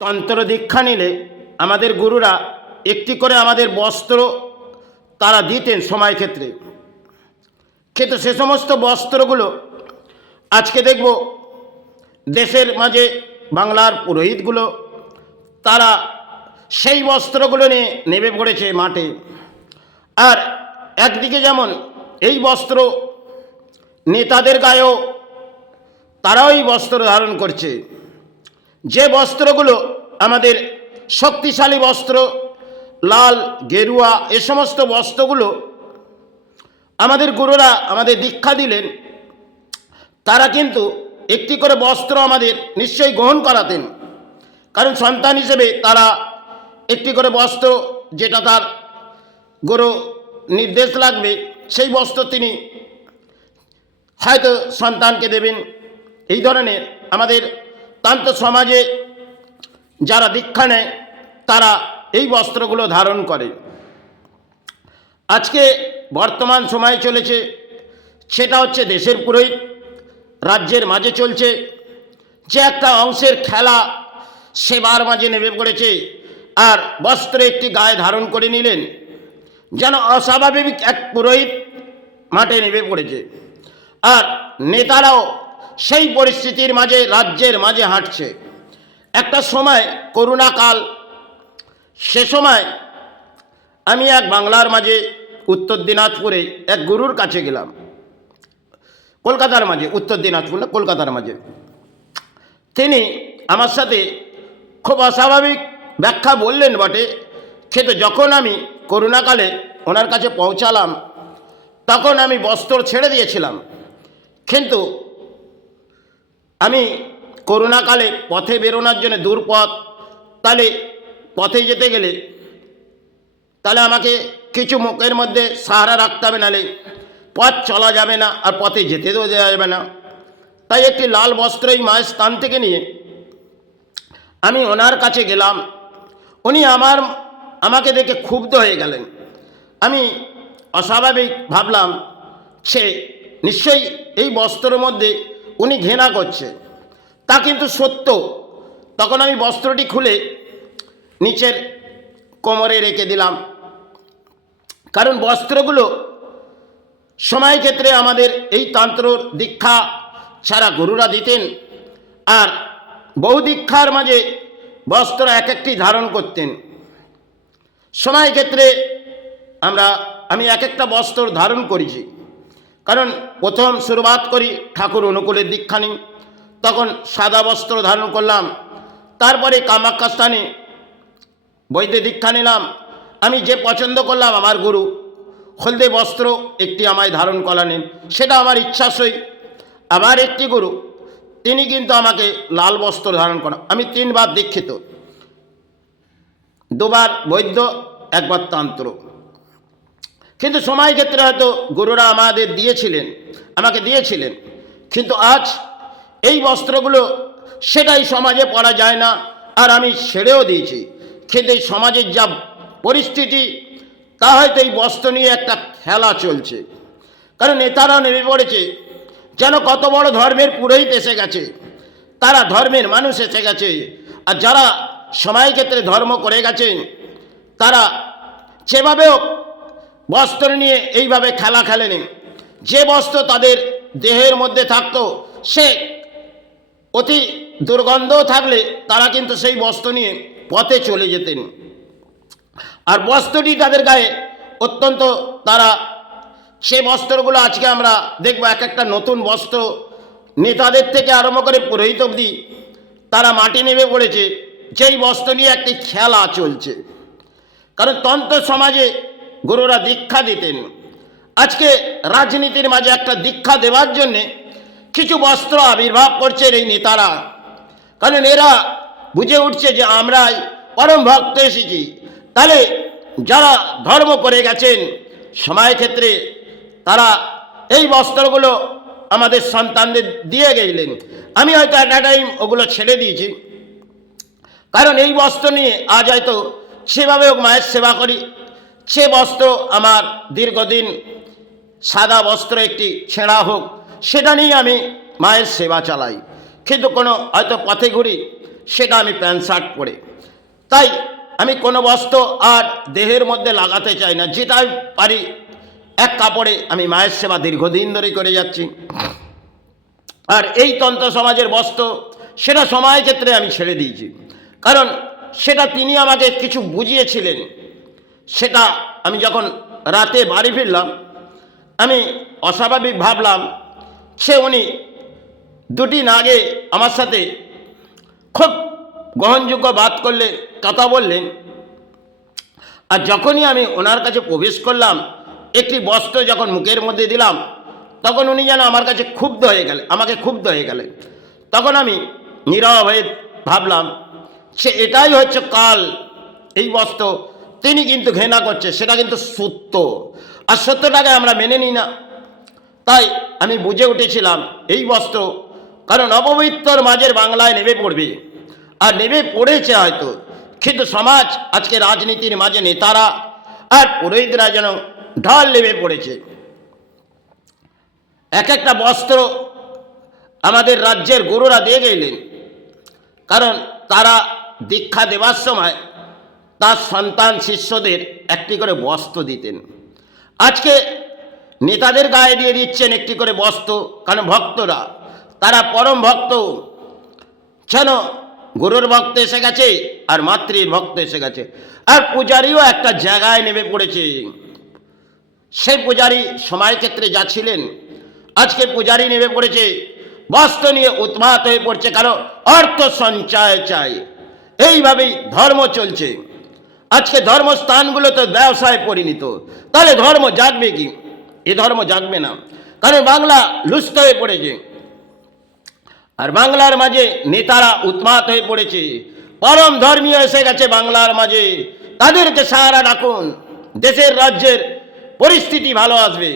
তন্ত্র দীক্ষা নিলে আমাদের গুরুরা একটি করে আমাদের বস্ত্র তারা দিতেন সময় ক্ষেত্রে। কিন্তু সে সমস্ত বস্ত্রগুলো আজকে দেখব দেশের মাঝে বাংলার পুরোহিতগুলো তারা সেই বস্ত্রগুলো নিয়ে নেমে পড়েছে মাঠে। আর একদিকে যেমন এই বস্ত্র নেতাদের গায়েও তারাও এই বস্ত্র ধারণ করছে, যে বস্ত্রগুলো আমাদের শক্তিশালী বস্ত্র, লাল গেরুয়া, এ সমস্ত বস্ত্রগুলো আমাদের গুরুরা আমাদের দীক্ষা দিলেন। তারা কিন্তু একটি করে বস্ত্র আমাদের নিশ্চয়ই গ্রহণ করাতেন, কারণ সন্তান হিসেবে তারা একটি করে বস্ত্র, যেটা তার গুরু নির্দেশ লাগবে, সেই বস্ত্র তিনি হয়তো সন্তানকে দেবেন। এই ধরনের আমাদের তন্ত্র সমাজে যারা দীক্ষা নেয় তারা এই বস্ত্রগুলো ধারণ করে। আজকে বর্তমান সময় চলেছে, সেটা হচ্ছে দেশের পুরোহিত রাজ্যের মাঝে চলছে, যে একটা অংশের খেলা সেবার মাঝে নেমে পড়েছে আর বস্ত্র একটি গায়ে ধারণ করে নিলেন, যেন অস্বাভাবিক এক পুরোহিত মাঠে নেমে পড়েছে। আর নেতারাও সেই পরিস্থিতির মাঝে রাজ্যের মাঝে হাঁটছে। একটা সময় করোনা কাল, সে সময় আমি এক বাংলার মাঝে উত্তর দিনাজপুরে এক গুরুর কাছে গেলাম, কলকাতার মাঝে, উত্তর দিনাজপুর না, কলকাতার মাঝে। তিনি আমার সাথে খুব অস্বাভাবিক ব্যাখ্যা বললেন বটে, কিন্তু যখন আমি করোনাকালে ওনার কাছে পৌঁছালাম তখন আমি বস্ত্র ছেড়ে দিয়েছিলাম। কিন্তু আমি করোনাকালে পথে বেরোনোর জন্য দূর পথ, তাহলে পথে যেতে গেলে তাহলে আমাকে কিছু মুখের মধ্যে সাহারা রাখতে হবে, নাহলে পথ চলা যাবে না আর পথে যেতে দেওয়া যাবে না। তাই একটি লাল বস্ত্র এই মায়ের স্থান থেকে নিয়ে আমি ওনার কাছে গেলাম। উনি আমাকে দেখে ক্ষুব্ধ হয়ে গেলেন। আমি অস্বাভাবিক ভাবলাম, সে নিশ্চয়ই এই বস্ত্রের মধ্যে উনি ঘৃণা করছে। তা কিন্তু সত্য। তখন আমি বস্ত্রটি খুলে নিচের কোমরে রেখে দিলাম, কারণ বস্ত্রগুলো সময় ক্ষেত্রে আমাদের এই তন্ত্র দীক্ষা ছাড়া গুরুরা দিতেন। আর বহু দীক্ষার মাঝে বস্ত্র এক একটি ধারণ করতেন। সময় ক্ষেত্রে আমি এক একটা বস্ত্র ধারণ করেছি, কারণ প্রথম শুরুয়াত করি ঠাকুর অনুকূলের দীক্ষা নিই, তখন সাদা বস্ত্র ধারণ করলাম। তারপরে কামাখ্যা স্থানে বৈদ্য দীক্ষা নিলাম। আমি যে পছন্দ করলাম, আমার গুরু হলদে বস্ত্র একটি আমায় ধারণ করালেন, সেটা আমার ইচ্ছাসই। আবার একটি গুরু, তিনি কিন্তু আমাকে লাল বস্ত্র ধারণ করা। আমি 3 বার দীক্ষিত, 2 বার বৈদ্য, 1 বার তন্ত্র। কিন্তু সময় ক্ষেত্রে হয়তো গুরুরা আমাকে দিয়েছিলেন, কিন্তু আজ এই বস্ত্রগুলো সেটাই সমাজে পরা যায় না, আর আমি ছেড়েও দিয়েছি। কিন্তু এই সমাজের যা পরিস্থিতি, তা হয়তো এই বস্ত্র নিয়ে একটা খেলা চলছে। কারণ নেতারা নেমে পড়েছে, যেন কত বড় ধর্মের পুরোহিত এসে গেছে, তারা ধর্মের মানুষ এসে গেছে। আর যারা সময় ক্ষেত্রে ধর্ম করে গেছেন, তারা যেভাবেও বস্ত্র নিয়ে এইভাবে খেলা খেলেনি। যে বস্ত্র তাদের দেহের মধ্যে থাকতো, সে অতি দুর্গন্ধ থাকলে তারা কিন্তু সেই বস্ত্র নিয়ে পথে চলে যেতেন। আর বস্ত্রটি তাদের গায়ে অত্যন্ত, তারা সে বস্ত্রগুলো আজকে আমরা দেখব এক একটা নতুন বস্ত্র, নেতাদের থেকে আরম্ভ করে পুরোহিত অবধি তারা মাটি নেমে পড়েছে, যেই বস্ত্র নিয়ে একটি খেলা চলছে। কারণ তন্ত্র সমাজে গুরুরা দীক্ষা দিতেন। আজকে রাজনীতির মাঝে একটা দীক্ষা দেওয়ার জন্যে কিছু বস্ত্র আবির্ভাব করছে এই নেতারা, কারণ এরা বুঝে উঠছে যে আমরাই পরম ভক্ত এসেছি। তাহলে যারা ধর্ম করে গেছেন সময় ক্ষেত্রে, তারা এই বস্ত্রগুলো আমাদের সন্তানদের দিয়ে গেলেন। আমি হয়তো একটা টাইম ওগুলো ছেড়ে দিয়েছি, কারণ এই বস্ত্র নিয়ে আজ হয়তো সেভাবে হোক মায়ের সেবা করি। সে বস্ত্র আমার দীর্ঘদিন, সাদা বস্ত্র একটি ছেঁড়া হোক, সেটা নিয়ে আমি মায়ের সেবা চালাই। কিন্তু কোনো হয়তো পথে ঘুরি, সেটা আমি প্যান্ট শার্ট পরে। তাই আমি কোনো বস্ত্র আর দেহের মধ্যে লাগাতে চাই না, যেটা আমি পারি এক কাপড়ে আমি মায়ের সেবা দীর্ঘদিন ধরেই করে যাচ্ছি। আর এই তন্ত্র সমাজের বস্ত্র সেটা সময় ক্ষেত্রে আমি ছেড়ে দিয়েছি, কারণ সেটা তিনি আমাকে কিছু বুঝিয়েছিলেন। সেটা আমি যখন রাতে বাড়ি ফিরলাম, আমি অস্বাভাবিক ভাবলাম উনি দুদিন আগে আমার সাথে খুব গ্রহণযোগ্য বাত করলে কথা বললেন, আর যখনই আমি ওনার কাছে প্রবেশ করলাম, একটি বস্ত্র যখন মুখের মধ্যে দিলাম, তখন উনি যেন আমার কাছে আমাকে ক্ষুব্ধ হয়ে গেলেন। তখন আমি নীরব হয়ে ভাবলাম এটাই হচ্ছে কাল, এই বস্ত্র তিনি কিন্তু ঘৃণা করছে, সেটা কিন্তু সত্য, আর সত্যটাকে আমরা মেনে নিই না। তাই আমি বুঝে উঠেছিলাম এই বস্ত্র কারণ অপবিত্র মাঝের বাংলায় নেমে পড়বে, আর নেমে পড়েছে হয়তো, কিন্তু সমাজ আজকে রাজনীতির মাঝে নেতারা আর পুরোহিতরা যেন ঢল নেমে পড়েছে। এক একটা বস্ত্র আমাদের রাজ্যের গুরুরা দিয়ে গেলেন, কারণ তারা দীক্ষা দেওয়ার সময় তার সন্তান শিষ্যদের একটি করে বস্ত্র দিতেন। আজকে নেতাদের গায়ে দিয়ে দিচ্ছেন একটি করে বস্ত্র, কারণ ভক্তরা তারা পরম ভক্ত, যেন গুরুর ভক্ত এসে গেছে আর মাতৃর ভক্ত এসে গেছে। আর পূজারীও একটা জায়গায় নেমে পড়েছে। সেই পূজারী সময় ক্ষেত্রে যা ছিলেন, আজকে পূজারী নেমে পড়েছে বস্ত্র নিয়ে উন্মাদ হয়ে পড়ছে, কারণ অর্থ সঞ্চয় চাই। এইভাবেই ধর্ম চলছে। আজকে ধর্মস্থানগুলো তো ব্যবসায় পরিণত, তাহলে ধর্ম জাগবে কি? এ ধর্ম জাগবে না, কারণ বাংলা লুপ্ত হয়ে পড়েছে, আর বাংলার মাঝে নেতারা উন্মাদ হয়ে পড়েছে। পরম ধর্মীয় এসে গেছে বাংলার মাঝে, তাদেরকে সাহারা রাখুন, দেশের রাজ্যের পরিস্থিতি ভালো আসবে।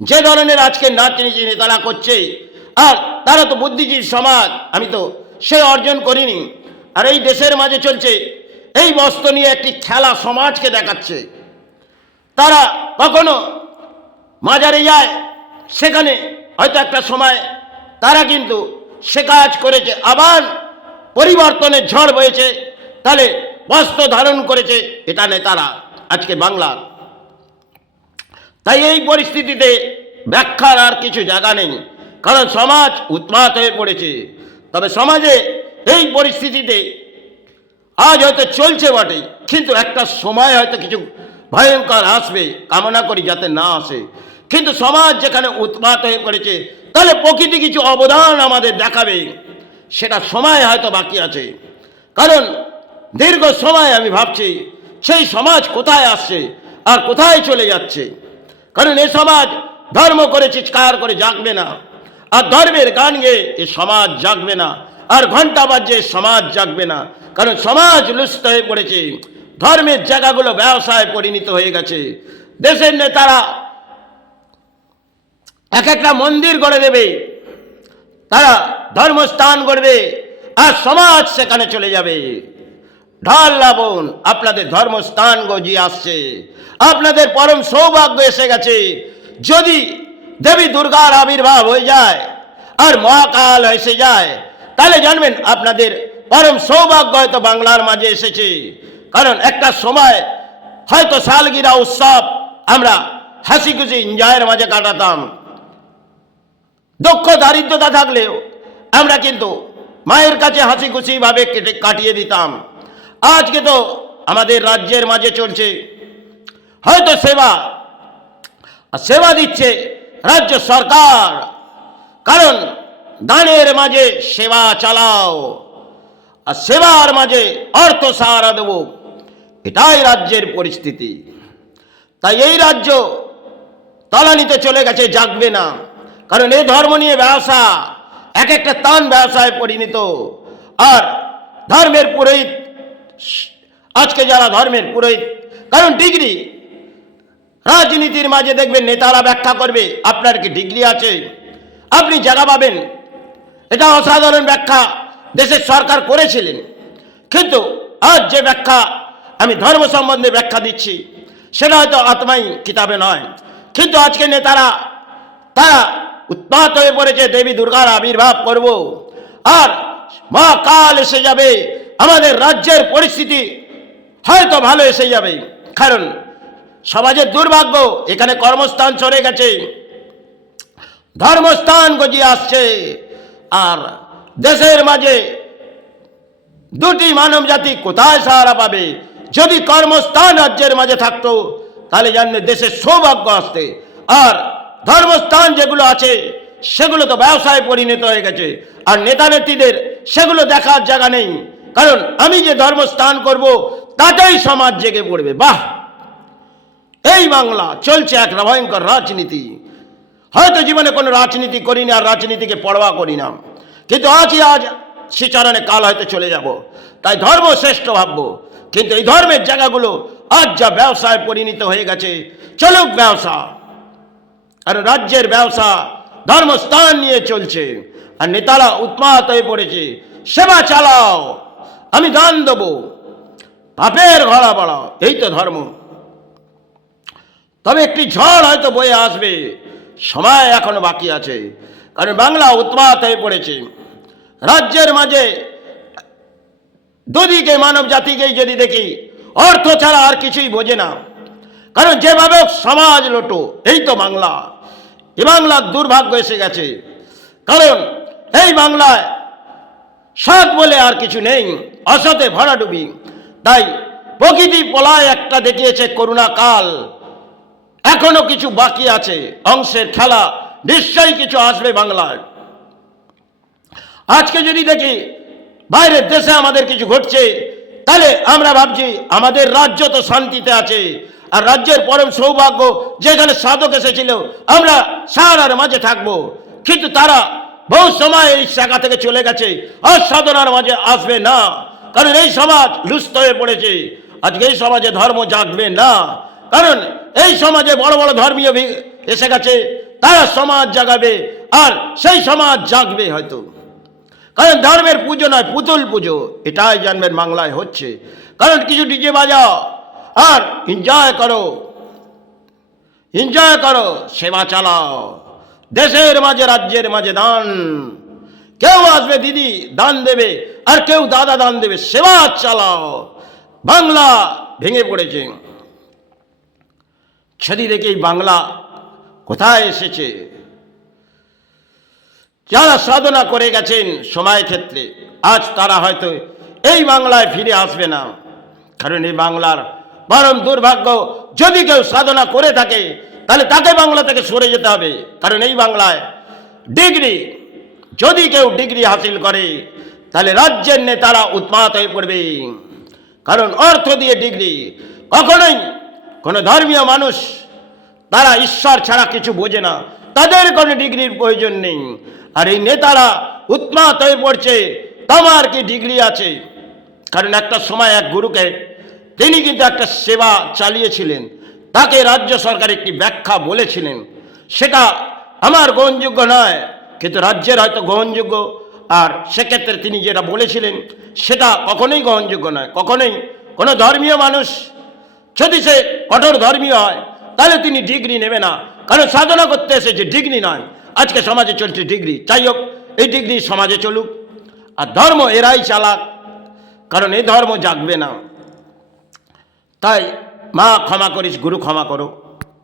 যে ধরনের আজকে রাজনীতি নেতারা করছে, আর তারা তো বুদ্ধিজীবী সমাজ, আমি তো সে অর্জন করিনি। আর এই দেশের মাঝে চলছে এই বস্ত্র নিয়ে একটি খেলা সমাজকে দেখাচ্ছে। তারা কখনো মাজারে যায়, সেখানে হয়তো একটা সময় তারা কিন্তু সে কাজ করেছে, আবার পরিবর্তনের ঝড় বয়েছে, তাহলে বস্ত্র ধারণ করেছে এটা নেতারা আজকে বাংলার। তাই এই পরিস্থিতিতে ব্যাখ্যার আর কিছু জায়গা নেই, কারণ সমাজ উন্মাদ হয়ে পড়েছে। তবে সমাজে এই পরিস্থিতিতে আজ হয়তো চলছে বটে, কিন্তু একটা সময় হয়তো কিছু ভয়ঙ্কর আসবে, কামনা করি যাতে না আসে। কিন্তু সমাজ যেখানে উন্মাদ হয়ে পড়েছে, তাহলে প্রকৃতি কিছু অবদান আমাদের দেখাবে, সেটা সময় হয়তো বাকি আছে। কারণ দীর্ঘ সময় আমি ভাবছি সেই সমাজ কোথায় আসছে আর কোথায় চলে যাচ্ছে। কারণ এ সমাজ ধর্ম করে চিৎকার করে জাগবে না, আর ধর্মের গান গেয়ে এ সমাজ জাগবে না, আর ঘন্টা বাজে সমাজ জাগবে না। কারণ সমাজ লুপ্ত হয়ে পড়েছে, ধর্মের জায়গাগুলো ব্যবসায় পরিণত হয়ে গেছে। দেশের নেতারা এক একটা মন্দির গড়ে দেবে, তারা ধর্মস্থান গড়বে, আর সমাজ সেখানে চলে যাবে। ঢাল লাবণ আপনাদের ধর্মস্থান গজিয়ে আসছে, আপনাদের পরম সৌভাগ্য এসে গেছে। যদি দেবী দুর্গার আবির্ভাব হয়ে যায় আর মহাকাল এসে যায়, তাহলে জানবেন আপনাদের পরম সৌভাগ্য হয়তো বাংলার মাঝে এসেছে। কারণ একটা সময় হয়তো সালগিরা উৎসব আমরা হাসি খুশি এনজয়ের মাঝে কাটাতাম, দুঃখ দারিদ্রতা থাকলেও আমরা কিন্তু মায়ের কাছে হাসি খুশি ভাবে কাটিয়ে দিতাম। আজকে তো আমাদের রাজ্যের মাঝে চলছে হয়তো সেবা দিচ্ছে রাজ্য সরকার, কারণ দানের মাঝে সেবা চালাও আর সেবার মাঝে অর্থ সাহারা দেব, এটাই রাজ্যের পরিস্থিতি। তাই এই রাজ্য তলানিতে চলে গেছে, জাগবে না। কারণ এই ধর্ম নিয়ে ব্যবসা এক একটা তান ব্যবসায় পরিণত। আর ধর্মের পুরোহিত, আজকে যারা ধর্মের পুরোহিত, কারণ ডিগ্রি রাজনীতির মাঝে দেখবেন নেতারা ব্যাখ্যা করবে আপনার কি ডিগ্রি আছে, আপনি জায়গা পাবেন। এটা অসাধারণ ব্যাখ্যা দেশের সরকার করেছিলেন, কিন্তু আজ যে ব্যাখ্যা আমি ধর্ম সম্বন্ধে ব্যাখ্যা দিচ্ছি, সেটা হয়তো আত্মাই কিতাবে নয়। কিন্তু আজকে নেতারা তারা উৎপাত হয়ে পড়েছে দেবী দুর্গার আবির্ভাব করব, আর মহাকাল এসে যাবে, আমাদের রাজ্যের পরিস্থিতি হয়তো ভালো এসে যাবে। কারণ সমাজের দুর্ভাগ্য, এখানে কর্মস্থান সরে গেছে, ধর্মস্থান গজিয়ে আসছে, আর দেশের মাঝে দুটি মানব জাতি কোথায় সাহারা পাবে? যদি কর্মস্থান রাজ্যের মাঝে থাকতো তাহলে জানবে দেশের সৌভাগ্য আসতে। আর ধর্মস্থান যেগুলো আছে সেগুলো তো ব্যবসায় পরিণত হয়ে গেছে, আর নেতা নেত্রীদের সেগুলো দেখার জায়গা নেই। কারণ আমি যে ধর্মস্থান করব তাতেই সমাজ জেগে পড়বে। বাহ, এই বাংলা চলছে এক ভয়ঙ্কর রাজনীতি। হয়তো জীবনে কোনো রাজনীতি করিনি আর রাজনীতিকে পরোয়া করি না, কিন্তু আজ শ্রীচরণে কাল হয়তো চলে যাব, তাই ধর্ম শ্রেষ্ঠ ভাববো। কিন্তু এই ধর্মের জায়গাগুলো আজ যা ব্যবসায় পরিণত হয়ে গেছে, চলুক ব্যবসা। আর রাজ্যের ব্যবসা ধর্মস্থান নিয়ে চলছে, আর নেতারা উন্মাদ হয়ে পড়েছে, সেবা চালাও, আমি দান দেবো, পাপের ঘোড়া বাড়াও, এই তো ধর্ম। তবে একটি ঝড় হয়তো বয়ে আসবে, সময় এখনো বাকি আছে। কারণ বাংলা উন্মাদ হয়ে পড়েছে। রাজ্যের মাঝে দুদিকে মানব জাতিকেই যদি দেখি, অর্থ ছাড়া আর কিছুই বোঝে না। কারণ যেভাবে সমাজ লোটো, এই তো বাংলা। এ বাংলার দুর্ভাগ্য এসে গেছে। কারণ এই বাংলায় সৎ বলে আর কিছু নেই, অসতে ভরাডুবি। তাই প্রকৃতি পলায় একটা দেখিয়েছে করুণা কাল, এখনো কিছু বাকি আছে, অংশের খেলা, নিশ্চয়ই কিছু আসবে বাংলায়। আজকে যদি দেখি বাইরের দেশে আমাদের কিছু ঘটছে, তাহলে আমরা ভাবছি আমাদের রাজ্য তো শান্তিতে আছে, আর রাজ্যের পরম সৌভাগ্য যেখানে সাধক এসেছিল, আমরা সাহারার মাঝে থাকবো। কিন্তু তারা বহু সময় এই জায়গা থেকে চলে গেছে, আর সাধনার মাঝে আসবে না। কারণ এই সমাজ লুপ্ত হয়ে পড়েছে। আজকে এই সমাজে ধর্ম জাগবে না, কারণ এই সমাজে বড় বড় ধর্মীয় এসে গেছে, তারা সমাজ জাগাবে, আর সেই সমাজ জাগবে হয়তো। কারণ ধর্মের পুজো নয়, পুতুল পুজো, এটাই জানবেন বাংলায় হচ্ছে। কারণ কিছু ডিজে বাজাও আর এনজয় করো, সেবা চালাও, দেশের মাঝে রাজ্যের মাঝে দান। কেউ আসবে দিদি দান দেবে, আর কেউ দাদা দান দেবে, সেবা চালাও। বাংলা ভেঙে পড়েছে। সেদিন দেখেই বাংলা কোথায় এসেছে। যারা সাধনা করে গেছেন সময় ক্ষেত্রে, আজ তারা হয়তো এই বাংলায় ফিরে আসবে না। কারণ এই বাংলার পরম দুর্ভাগ্য, যদি কেউ সাধনা করে থাকে তাহলে তাকে বাংলা থেকে সরে যেতে হবে। কারণ এই বাংলায় ডিগ্রি, যদি কেউ ডিগ্রি হাসিল করে তাহলে রাজ্যের নেতারা উন্মাদ হয়ে পড়বে। কারণ অর্থ দিয়ে ডিগ্রি, কখনোই কোনো ধর্মীয় মানুষ, তারা ঈশ্বর ছাড়া কিছু বোঝে না, তাদের কোনো ডিগ্রির প্রয়োজন নেই। আর এই নেতারা উন্মাদ হয়ে পড়ছে, তোমার কি ডিগ্রি আছে? কারণ একটা সময় এক গুরুকে, তিনি কিন্তু একটা সেবা চালিয়েছিলেন, তাকে রাজ্য সরকার একটি ব্যাখ্যা বলেছিলেন, সেটা আমার গ্রহণযোগ্য নয়, কিন্তু রাজ্যের হয়তো গ্রহণযোগ্য। আর সেক্ষেত্রে তিনি যেটা বলেছিলেন সেটা কখনোই গ্রহণযোগ্য নয়। কখনোই কোনো ধর্মীয় মানুষ যদি সে কঠোর ধর্মীয় হয় তাহলে তিনি ডিগ্রি নেবে না, কারণ সাধনা করতে এসেছে, ডিগ্রি নয়। আজকে সমাজে চলছে ডিগ্রি, যাই হোক, এই ডিগ্রি সমাজে চলুক, আর ধর্ম এরাই চালাক, কারণ এই ধর্ম জাগবে না। তাই মা ক্ষমা করিস, গুরু ক্ষমা করো।